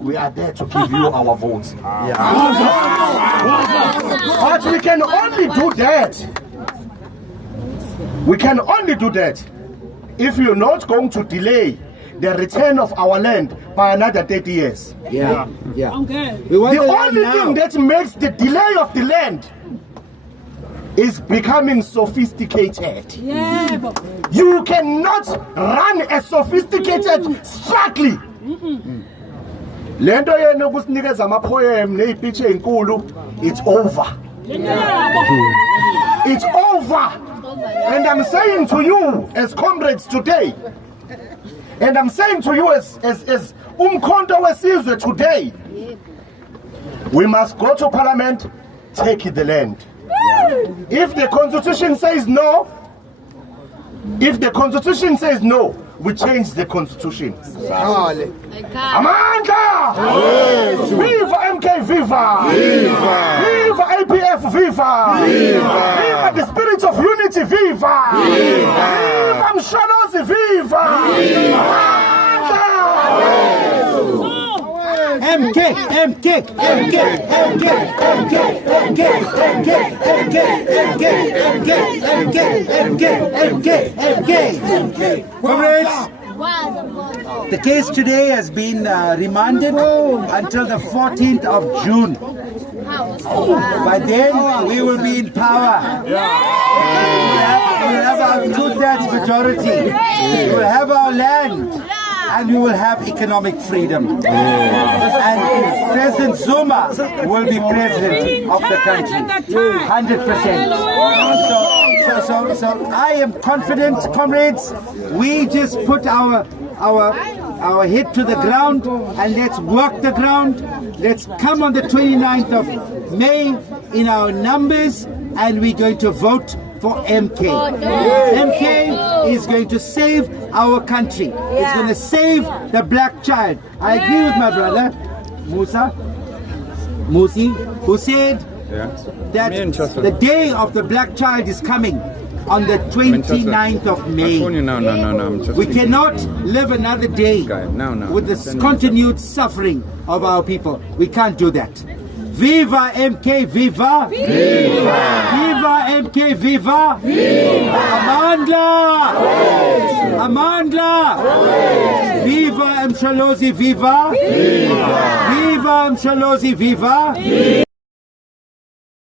we are there to give you our votes. But we can only do that. We can only do that if you're not going to delay the return of our land by another 30 years. Okay. The only thing that makes the delay of the land is becoming sophisticated. You cannot run a sophisticated struggle. Lento yena ukusinikeza ama-poem ne-pitch enkulu, it's over. It's over. And I'm saying to you as comrades today, and I'm saying to you as umkhonto wesizwe today, we must go to parliament, take the land. If the constitution says no, we change the constitution. Amandla! Viva MK, viva! Viva APF, viva! Viva the spirit of unity, viva! Viva Mshalozi, viva! MK. Comrades, the case today has been remanded until the 14th of June. By then, we will be in power. We will have our 2/3 majority. We will have our land. And we will have economic freedom. And President Zuma will be president of the country. 100%. So I am confident, comrades. We just put our head to the ground and let's work the ground. Let's come on the 29th of May in our numbers and we're going to vote for MK. MK is going to save our country. It's going to save the black child. I agree with my brother, Musi, who said that the day of the black child is coming on the 29th of May. We cannot live another day with the continued suffering of our people. We can't do that. Viva MK, viva! Viva! Viva MK, viva! Viva! Amandla! Amandla! Viva Mshalozi, viva! Viva! Viva Mshalozi, viva!